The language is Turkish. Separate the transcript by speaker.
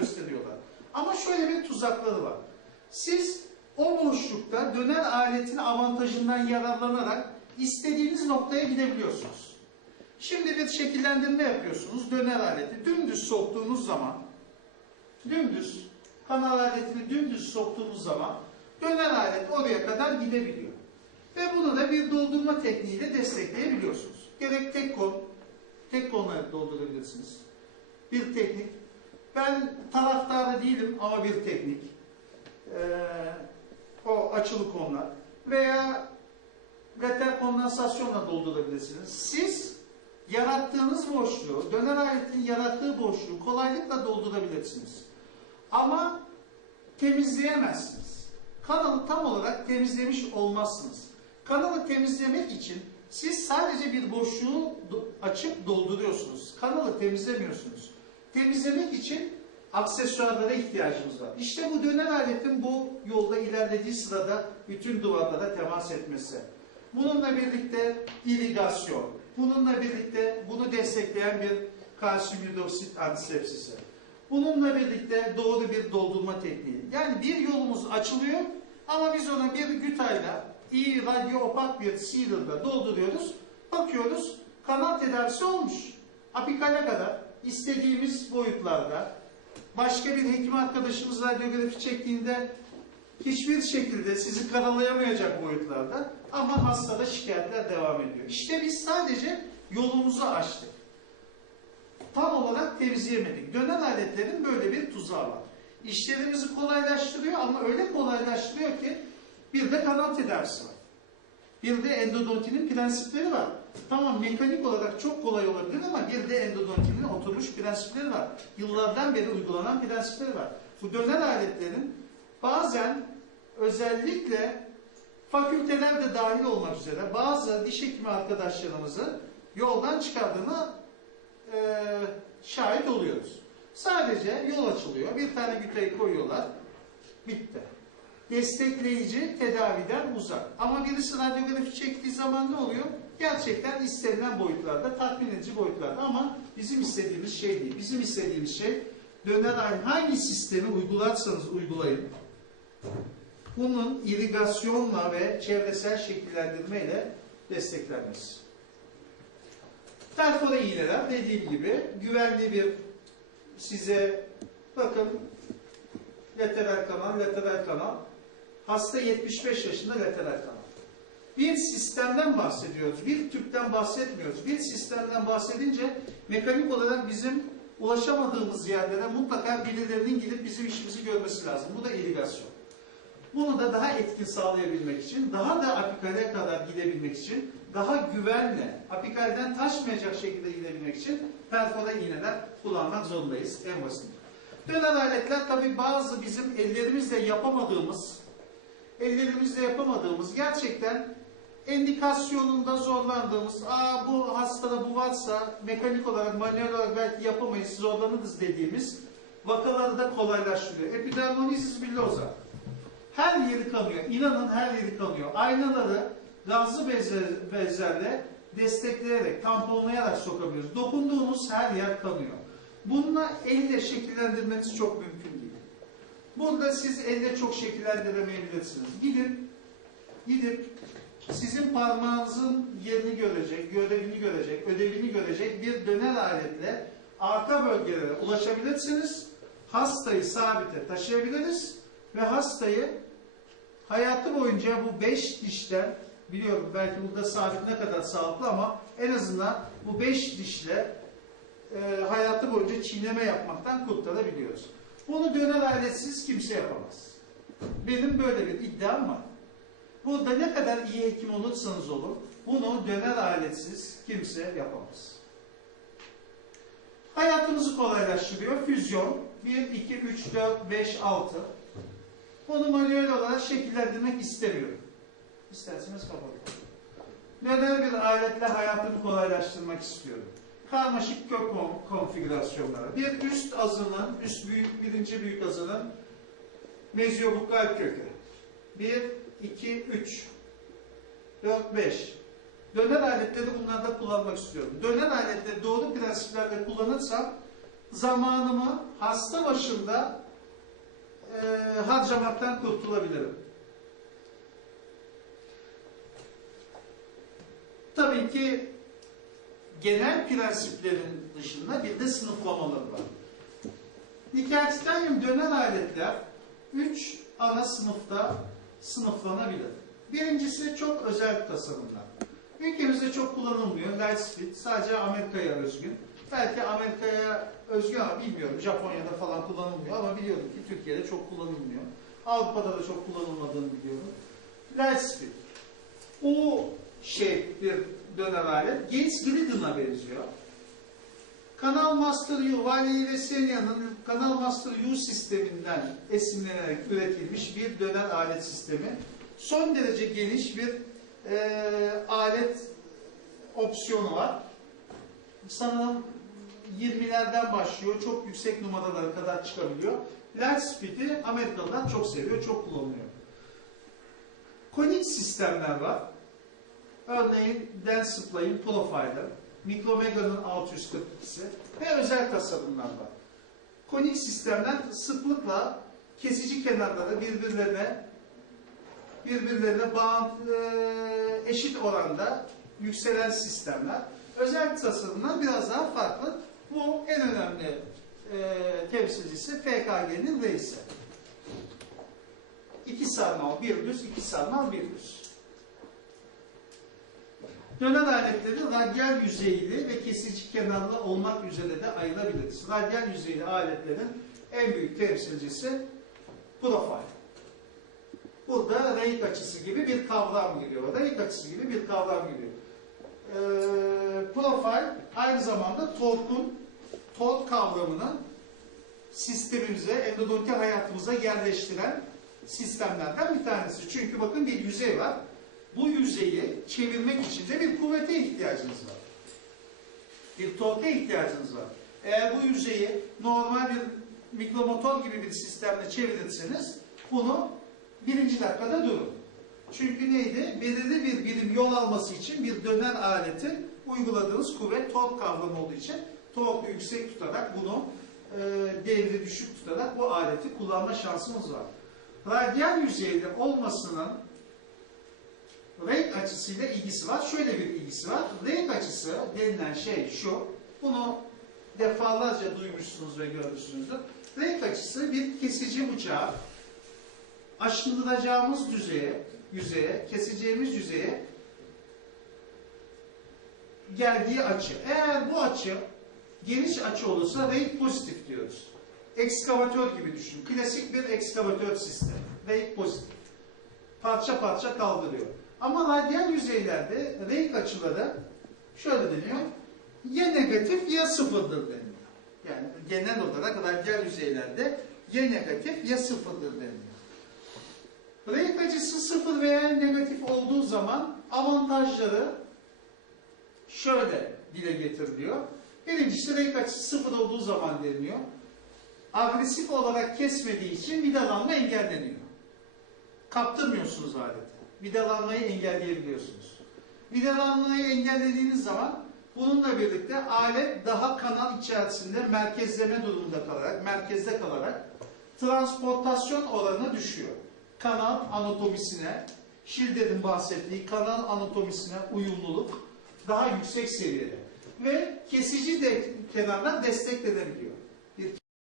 Speaker 1: gösteriyorlar. Ama şöyle bir tuzakları var. Siz o boşlukta döner aletin avantajından yararlanarak istediğiniz noktaya gidebiliyorsunuz. Şimdi bir şekillendirme yapıyorsunuz. Döner aleti dümdüz soktuğunuz zaman dümdüz kanal aletini dümdüz soktuğunuz zaman döner alet oraya kadar gidebiliyor. Ve bunu da bir doldurma tekniğiyle destekleyebiliyorsunuz. Gerek tek kol, tek kolla doldurabilirsiniz. Bir teknik. Ben taraftarı değilim ama bir teknik. Ee, o açılı konular. Veya metal kondansasyonla doldurabilirsiniz. Siz yarattığınız boşluğu, döner aletin yarattığı boşluğu kolaylıkla doldurabilirsiniz. Ama temizleyemezsiniz. Kanalı tam olarak temizlemiş olmazsınız. Kanalı temizlemek için siz sadece bir boşluğu açıp dolduruyorsunuz. Kanalı temizlemiyorsunuz. Temizlemek için aksesuarlara ihtiyacımız var. İşte bu döner aletin bu yolda ilerlediği sırada bütün duvarlara temas etmesi. Bununla birlikte irigasyon, bununla birlikte bunu destekleyen bir kalsiyum hidroksit antisepsisi. Bununla birlikte doğru bir doldurma tekniği. Yani bir yolumuz açılıyor ama biz ona bir gütayla iyi radyo bir sealer'la dolduruyoruz. Bakıyoruz kanal tedavisi olmuş. Apikale kadar istediğimiz boyutlarda başka bir hekim arkadaşımız radyografi çektiğinde hiçbir şekilde sizi karalayamayacak boyutlarda ama hastada şikayetler devam ediyor. İşte biz sadece yolumuzu açtık. Tam olarak temizleyemedik. Dönen aletlerin böyle bir tuzağı var. İşlerimizi kolaylaştırıyor ama öyle kolaylaştırıyor ki bir de kanal tedavisi var. Bir de endodontinin prensipleri var. Tamam mekanik olarak çok kolay olabilir ama bir de endodontinin oturmuş prensipleri var. Yıllardan beri uygulanan prensipleri var. Bu dönen aletlerin bazen özellikle fakülteler de dahil olmak üzere bazı diş hekimi arkadaşlarımızı yoldan çıkardığına e, şahit oluyoruz. Sadece yol açılıyor, bir tane gütayı koyuyorlar, bitti. Destekleyici tedaviden uzak. Ama birisi radyografi çektiği zaman ne oluyor? Gerçekten istenilen boyutlarda, tatmin edici boyutlarda ama bizim istediğimiz şey değil. Bizim istediğimiz şey döner ay hangi sistemi uygularsanız uygulayın. Bunun irigasyonla ve çevresel şekillendirmeyle desteklenmesi. Perfore iğneler dediğim gibi güvenli bir size bakın lateral kanal, lateral kanal. Hasta 75 yaşında lateral kanal. Bir sistemden bahsediyoruz. Bir tüpten bahsetmiyoruz. Bir sistemden bahsedince mekanik olarak bizim ulaşamadığımız yerlere mutlaka birilerinin gidip bizim işimizi görmesi lazım. Bu da irigasyon. Bunu da daha etkin sağlayabilmek için, daha da apikale kadar gidebilmek için, daha güvenle, apikalden taşmayacak şekilde gidebilmek için perfora iğneler kullanmak zorundayız en basit. Döner aletler tabi bazı bizim ellerimizle yapamadığımız, ellerimizle yapamadığımız gerçekten endikasyonunda zorlandığımız, aa bu hastada bu varsa mekanik olarak, manuel olarak belki yapamayız, zorlanırız dediğimiz vakaları da kolaylaştırıyor. Epidermolizis billoza. Her yeri kanıyor. İnanın her yeri kanıyor. Aynaları gazlı bezler, bezlerle destekleyerek, tamponlayarak sokabiliyoruz. Dokunduğunuz her yer kanıyor. Bununla elle şekillendirmeniz çok mümkün değil. Burada siz elle çok şekillendiremeyebilirsiniz. Gidip, gidip sizin parmağınızın yerini görecek, görevini görecek, ödevini görecek bir döner aletle arka bölgelere ulaşabilirsiniz. Hastayı sabite taşıyabiliriz ve hastayı hayatı boyunca bu beş dişten biliyorum belki burada sabit ne kadar sağlıklı ama en azından bu beş dişle e, hayatı boyunca çiğneme yapmaktan kurtarabiliyoruz. Bunu döner aletsiz kimse yapamaz. Benim böyle bir iddiam var. Burada ne kadar iyi hekim olursanız olun, bunu döner aletsiz kimse yapamaz. Hayatımızı kolaylaştırıyor. Füzyon 1, 2, 3, 4, 5, 6. Bunu manuel olarak şekillendirmek istemiyorum. İsterseniz kapatalım. Neden bir aletle hayatımı kolaylaştırmak istiyorum? Karmaşık kök kon- konfigürasyonları. Bir üst azının, üst büyük, birinci büyük azının mezyobukal kökü. 1, 2, 3, 4, 5. Döner aletleri bunlarda kullanmak istiyorum. Döner aletleri doğru prensiplerle kullanırsam zamanımı hasta başında e, harcamaktan kurtulabilirim. Tabii ki genel prensiplerin dışında bir de sınıflamaları var. Nikel dönen aletler 3 ana sınıfta sınıflanabilir. Birincisi çok özel tasarımlar. Ülkemizde çok kullanılmıyor. Lightspeed sadece Amerika'ya özgün. Belki Amerika'ya özgün ama bilmiyorum. Japonya'da falan kullanılmıyor ama biliyorum ki Türkiye'de çok kullanılmıyor. Avrupa'da da çok kullanılmadığını biliyorum. Lightspeed. O şey bir döner alet. Gates Glidden'a benziyor. Kanal Master U, Wiley ve Senia'nın Kanal Master U sisteminden esinlenerek üretilmiş bir döner alet sistemi. Son derece geniş bir e, alet opsiyonu var. Sanırım 20'lerden başlıyor, çok yüksek numaralara kadar çıkabiliyor. Lightspeed'i Amerikalılar çok seviyor, çok kullanılıyor. Konik sistemler var. Örneğin Densiplay'ın Profiler, Micromega'nın 642'si ve özel tasarımlar var. Konik sistemler sıklıkla kesici kenarları birbirlerine birbirlerine bağınt, e, eşit oranda yükselen sistemler. Özel tasarımlar biraz daha farklı. Bu en önemli e, temsilcisi PKG'nin reisi. İki sarmal bir düz, iki sarmal bir düz. Döner aletleri radyal yüzeyli ve kesici kenarlı olmak üzere de ayırabiliriz. Radyal yüzeyli aletlerin en büyük temsilcisi profil. Burada rayık açısı gibi bir kavram giriyor. Rayık açısı gibi bir kavram giriyor. Ee, profil aynı zamanda torkun, tork kavramını sistemimize, endodonti hayatımıza yerleştiren sistemlerden bir tanesi. Çünkü bakın bir yüzey var. Bu yüzeyi çevirmek için de bir kuvvete ihtiyacınız var. Bir torka ihtiyacınız var. Eğer bu yüzeyi normal bir mikromotor gibi bir sistemle çevirirseniz bunu birinci dakikada durun. Çünkü neydi? Belirli bir birim yol alması için bir dönen aletin uyguladığınız kuvvet tork kavramı olduğu için torku yüksek tutarak bunu e, devri düşük tutarak bu aleti kullanma şansımız var. Radyal yüzeyli olmasının renk açısıyla ilgisi var. Şöyle bir ilgisi var. Renk açısı denilen şey şu. Bunu defalarca duymuşsunuz ve görmüşsünüzdür. Renk açısı bir kesici bıçağı aşındıracağımız düzeye, yüzeye, keseceğimiz yüzeye geldiği açı. Eğer bu açı geniş açı olursa rate pozitif diyoruz. Ekskavatör gibi düşün. Klasik bir ekskavatör sistemi. Rate pozitif. Parça parça kaldırıyor. Ama radyal yüzeylerde renk açıları şöyle deniyor. Ya negatif ya sıfırdır deniyor. Yani genel olarak radyal yüzeylerde ya negatif ya sıfırdır deniyor. Renk açısı sıfır veya negatif olduğu zaman avantajları şöyle dile getiriliyor. Birincisi renk açısı sıfır olduğu zaman deniliyor. Agresif olarak kesmediği için vidalanma engelleniyor. Kaptırmıyorsunuz aleti. Vidalanmayı engelleyebiliyorsunuz. Vidalanmayı engellediğiniz zaman bununla birlikte alet daha kanal içerisinde merkezleme durumunda kalarak, merkezde kalarak transportasyon oranı düşüyor. Kanal anatomisine, Schilder'in bahsettiği kanal anatomisine uyumluluk daha yüksek seviyede. Ve kesici de kenarlar desteklenebiliyor.